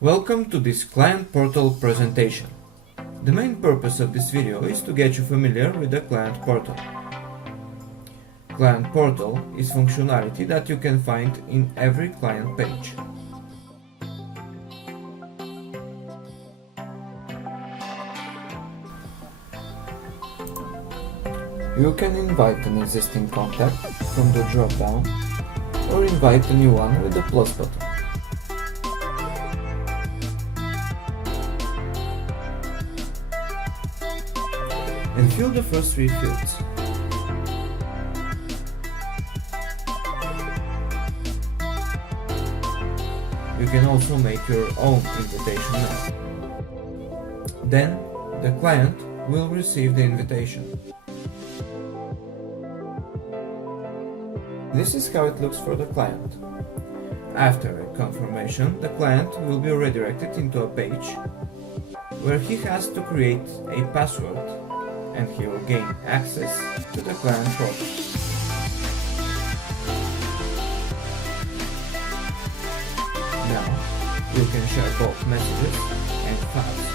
Welcome to this Client Portal presentation. The main purpose of this video is to get you familiar with the Client Portal. Client Portal is functionality that you can find in every client page. You can invite an existing contact from the drop-down or invite a new one with the plus button. And fill the first three fields. You can also make your own invitation now. Then the client will receive the invitation. This is how it looks for the client. After a confirmation, the client will be redirected into a page where he has to create a password, and he will gain access to the client portal. Now, you can share both messages and files.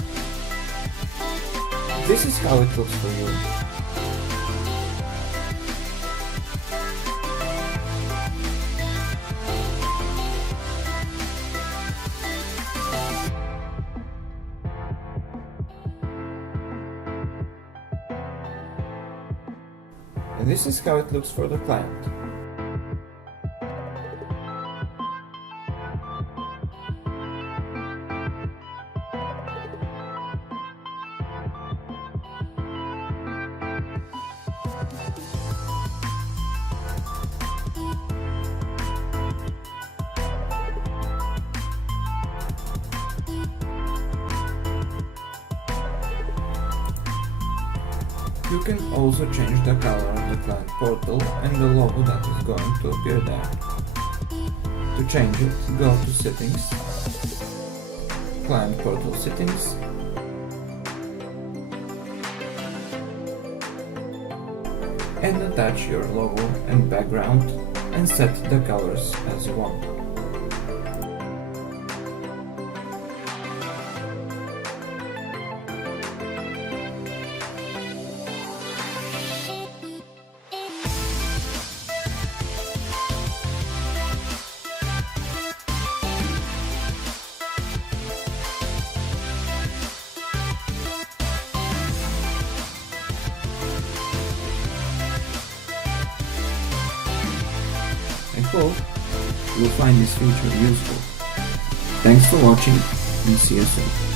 This is how it looks for you. And this is how it looks for the client. You can also change the color of the client portal and the logo that is going to appear there. To change it, go to Settings, Client Portal Settings, and attach your logo and background and set the colors as you want. I hope you will find this feature useful. Thanks for watching and see you soon.